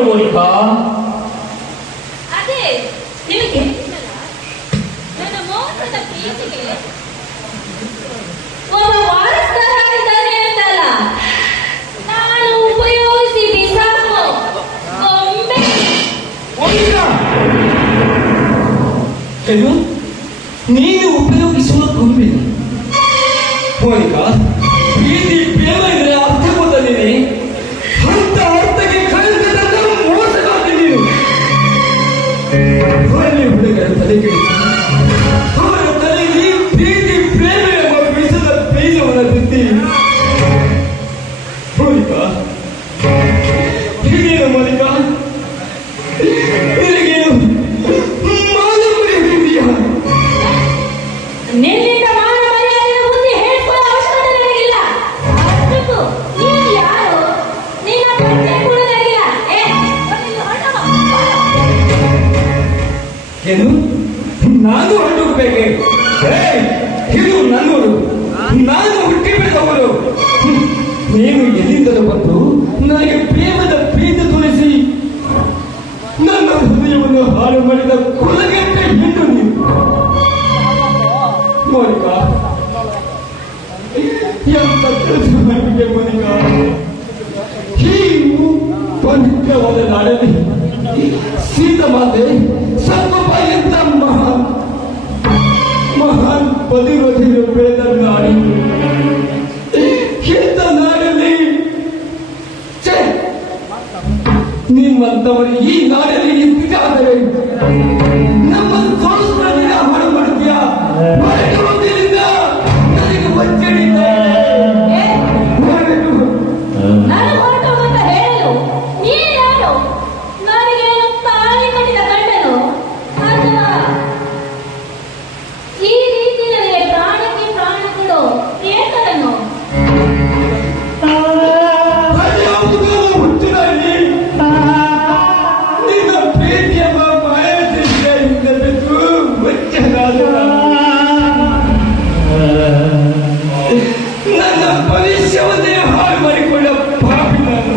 ಮಾಡು ಮೋನಿಕಾ? ಅದೇ ನಿಮಗೆ ನನ್ನ ಮೋಸದ ಪ್ರೀತಿಗೆ ಒಬ್ಬ ವಾರಸ್ದಾರ ಇದ್ದಾನೆ ಅಂತಲ್ಲ, ನಾನು ಉಪಯೋಗಿಸಿ ಬಿಸಾಕೋ ಗೊಂಬೆ. ಏನು? ನೀನು ಉಪಯೋಗಿಸುವ ಗೊಂಬೆ? ಮೋನಿಕಾ, ಪ್ರೀತಿ ಪ್ರೇಮ ಇದ್ರೆ ಅರ್ಥ ಗೊತ್ತದೇನೆ. ಅಂತ ಅರ್ಥಕ್ಕೆ ಕಳೆದ ಮೋಸಗಾತಿ ನೀನು. ಹೊರಲಿ ಹುಡುಗರ ತಲೆ ಕೆಡಿಸಿ ಅವರ ತಲೆಯಲ್ಲಿ ಪ್ರೀತಿ ಪ್ರೇಮ ಎಂಬ ವಿಷದ ಬೀಜವನ್ನು ಬಿತ್ತಿ. ಮೋನಿಕಾ, ಹೀಗೇನು ಮೋನಿಕಾ? ನಿನಗೇನು ಮಾನವರೇ ಇದೆಯಾ? ನಿನ್ನಿಂದ ಮಾನ ಮರ್ಯಾದೆಯ ಬುದ್ಧಿ ಹೇಳ್ಕೊಳ್ಳೋ ಅವಶ್ಯಕತೆ ನನಗಿಲ್ಲ. ಅಷ್ಟಕ್ಕೂ ನೀನು ಯಾರು? ನಿನ್ನ ಪರಿಚಯ ಕೂಡ ನನಗಿಲ್ಲ. ಏನು? ನಾನು ಹೊರಟೋಗ್ಬೇಕೆ? ಇದು ನನ್ನೂರು, ನಾನು ಹುಟ್ಟಿ ಬೆಳೆದವರು. ನೀನು ಎಲ್ಲಿಂದಲೂ ಬಂದು ನನಗೆ ಪ್ರೇಮದ ಪ್ರೀತಿ ತೋರಿಸಿ ನನ್ನ ಹೃದಯವನ್ನು ಹಾಳು ಮಾಡಿದ ಕೊಲಗೆಟ್ಟೆ ಹೆಣ್ಣು ನೀನು. ಮೋನಿಕಾ, ಎಂತ ಕೆಲಸ ಮಾಡಿದೆ ಮೋನಿಕಾ? ಹೀಗೂ ಪವಿತ್ರವಾದ ನಾಡಲ್ಲಿ ಸೀತಮಾತೆ ಸರ್ವಪ್ಪ ಎಂತ ಮಹಾನ್ ಪತಿರೋಧಿಗಳು ಬೆಳೆದ ನಾಡಿ. ಎಂತ ನಾಡಲ್ಲಿ ನಿಮ್ಮಂತವರು ಈ ನಾಡಲ್ಲಿ ನಿಂತಿದ್ದಾರೆ. ನಮ್ಮ ಸಂಸ್ಕೃತಿಯ ಹಾಳು ಮಾಡ್ತೀಯ. ನನಗೆ ಒಚ್ಚಡಿದ್ದ ನಾನು ಹೊರಟು ಅಂತ ಹೇಳಲು ನೀನಾರು ನನಗೆ ತಾಳಿ ಕಟ್ಟಿದ ಗಂಡನು ಅಥವಾ ಈ ರೀತಿ ನನಗೆ ಪ್ರಾಣಕ್ಕೆ ಪ್ರಾಣ ಕೊಡು ಏಕದನ್ನು? ಹುಟ್ಟಿನಲ್ಲಿ ನಿನ್ನ ಪ್ರೀತಿಯ ಮಾಯದಿಂದ ಬಿಟ್ಟು ಒಚ್ಚನಾದ ನನ್ನ ಭವಿಷ್ಯವನ್ನೇ ಹಾಳು ಮಾಡಿಕೊಂಡ ಪಾಪಿ ನಾನು.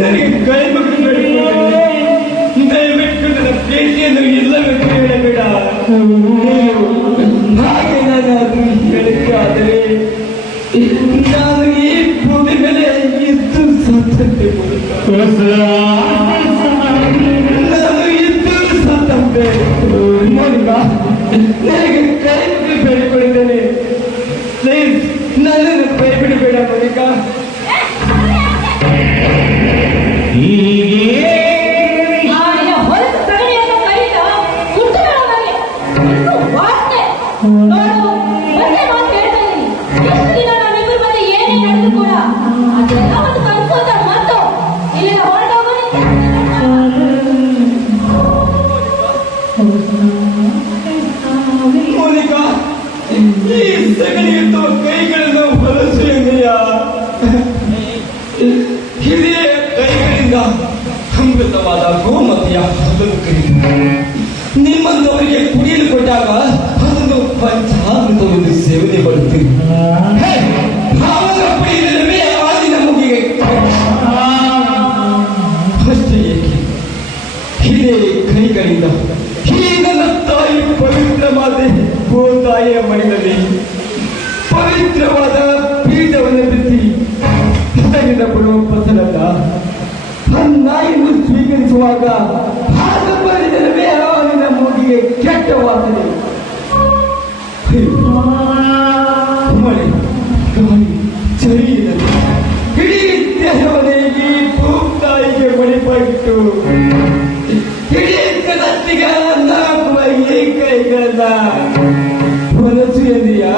ನನಗೆ ಕೈ ಮುಗಿದು ಬೇಡಿಕೊಳ್ಳಿ. ದಯವಿಟ್ಟು ನನ್ನ ಪ್ರೀತಿಯನ್ನು ಇಲ್ಲವೆಂದು ಹೇಳಬೇಡ. ಹಾಗೆ ನಾನಾದರೂ ಹೇಳಕ್ಕಾದರೆ ನಾನು ಈ ಭೂಮಿ ಮೇಲೆ ಇದ್ದು ಸತ್ತಂತೆ. ನಾನು ಇದ್ದು ಸತ್ತಂತೆ. ಮೋನಿಕಾ, ನನಗೆ ಕೈ ಮುಗಿದು ಬೇಡಿಕೊಂಡಿದ್ದೇನೆ. ಪ್ಲೀಸ್ ನನ್ನನ್ನು ಕೈ ಬಿಡಬೇಡ ಮೋನಿಕಾ. ಹೊಲಸು ಸಗಣಿಯನ್ನು ಕೈತ ಹುಟ್ಟುಗಳ ನನಗೆ ವಾಸನೆ ನೋಡು. ಒಂದೇ ಮಾತು ಹೇಳ್ತಾ ಇದ್ದೀನಿ, ಎಷ್ಟು ದಿನ ನಾವಿಬ್ಬರ ಮಧ್ಯೆ ಏನೇ ನಡೆದು ಕೂಡ ಅದೆಲ್ಲ ಒಂದು ಕನ್ಸೋದ ಮತ್ತು ಇಲ್ಲಿಂದ ಹೊರಟೋಗೋದು. ಮೋನಿಕಾ, ಈ ಸಗಣಿಯುತ್ತವ ಕೈಗಳನ್ನು ಹೊಲಸು ಎಂದೆಯಾ? ಹಿರಿಯ ಕೈಗಳಿಂದ ಅಮೃತವಾದ ಗೋಮತಿಯ ಹದನ್ನು ಕೈದು ನಿಮ್ಮಂತವರಿಗೆ ಕುಡಿಯಲು ಕೊಟ್ಟಾಗ ಅದನ್ನು ಪಂಚಾಮೃತವನ್ನು ಸೇವನೆ ಮಾಡುತ್ತೀರಿ. ಆವಾಗ ಕುಡಿಯಲಿಲ್ಲವೇ ಆದಿನ ಮುಗಿಗೆ ಅಷ್ಟೇ ಏಕೆ ಹಿರಿಯ ಕೈಗಳಿಂದ ಈ ನನ್ನ ತಾಯಿ ಪವಿತ್ರ ಮಾತೆ ಗೋ ತಾಯಿಯ ಮಡಿಲಲ್ಲಿ ಪವಿತ್ರವಾದ ಬೀಜವನ್ನು ಬಿತ್ತಿ ಅದರಿಂದ ಕೊಡುವ ಫಸಲಲ್ಲ. ನಾಯಿಯನ್ನು ಸ್ವೀಕರಿಸುವಾಗ ಹಾಗೆ ಬರೆದವೇ ಅವನಿನ ಮೂಗಿಗೆ ಕೆಟ್ಟ ವಾಸನೆ. ಮಳೆ, ಗಾಳಿ, ಚಳಿಯಿನಲ್ಲಿ ಇಡೀ ದೇಹವನ್ನೇ ಈ ಭೂತಾಯಿಗೆ ಮಣಿಪಾಗಿಟ್ಟು ಇಡೀ ಜಗತ್ತಿಗೆ ನಾಗುವ ಈ ಕೈಗಳನ್ನ ಹೊಲಸು ಎಂದೆಯಾ?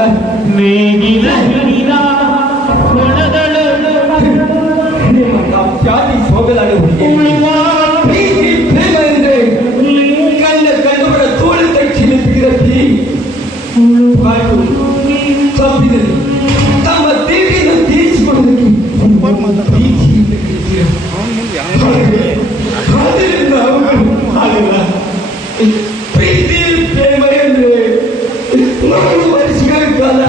ಜಾತಿ ಹೋಗಲಾಡ ಪ್ರೀತಿ ಪ್ರೇಮ ಎಂದ್ರೆ ಕಣ್ಣುಗಳ ತೋಳು ತಕ್ಷಣ ಬಿಗಿರತಿ ತಪ್ಪಿದಲ್ಲಿ ತಮ್ಮ ದೇವಿಯನ್ನು ತೀರಿಸಿಕೊಳ್ಳುವುದಕ್ಕೆ ಪ್ರೀತಿಯಿಂದ ಆದ್ದರಿಂದ ಆಗಲ್ಲ. ಪ್ರೀತಿ ಪ್ರೇಮ ಎಂದ್ರೆ 4 ವರ್ಷಗಳ ಕಾಲ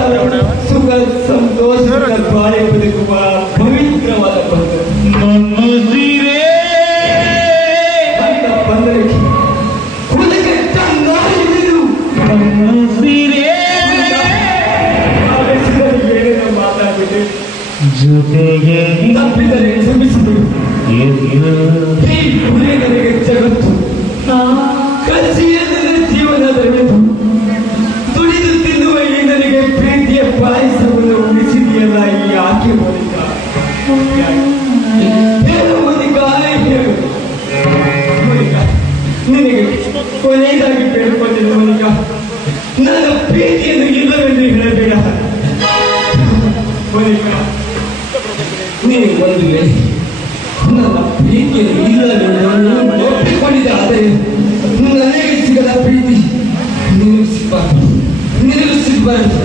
ಜೊತೆಗೆ ತಪ್ಪಿದರೆ ಕ್ಷಮಿಸಿಬಿಡು. ಈ ಪುರೇ ನನಗೆ ಜಗತ್ತು, ಕಸಿಯದ ಜೀವನದಲ್ಲಿದ್ದು ದುಡಿದು ತಿನ್ನುವ ಈ ನನಗೆ ಪ್ರೀತಿಯ ಪಾಯಸವನ್ನು ಉಳಿಸಿದೆಯಲ್ಲ ಈ ಆಕೆ ಮೂಲಕ. ಹೇಳು ಮೋನಿಕಾ, ಹೇಳು ಮೋನಿಕಾ, ನಿನಗೆ ಕೊನೆಯದಾಗಿ ಕೇಳಿಕೊಂಡಿದ್ದೆ ಮೋನಿಕಾ, ನನ್ನ ಪ್ರೀತಿಯನ್ನು ಇಲ್ಲವೆಂದು ಹೇಳಬೇಡ ಮೋನಿಕಾ. ನೀವು ಒಂದು ವೇಳೆ ನನ್ನ ಪ್ರೀತಿಯನ್ನು ಇಲ್ಲವೆಂದು ಒಪ್ಪಿಕೊಂಡಿದ್ದೆ, ಆದರೆ ನನಗೆ ಸಿಗದ ಪ್ರೀತಿ ನಿನಗೆ ಸಿಗಬಾರದು, ನಿನಗೆ ಸಿಗಬಾರದು.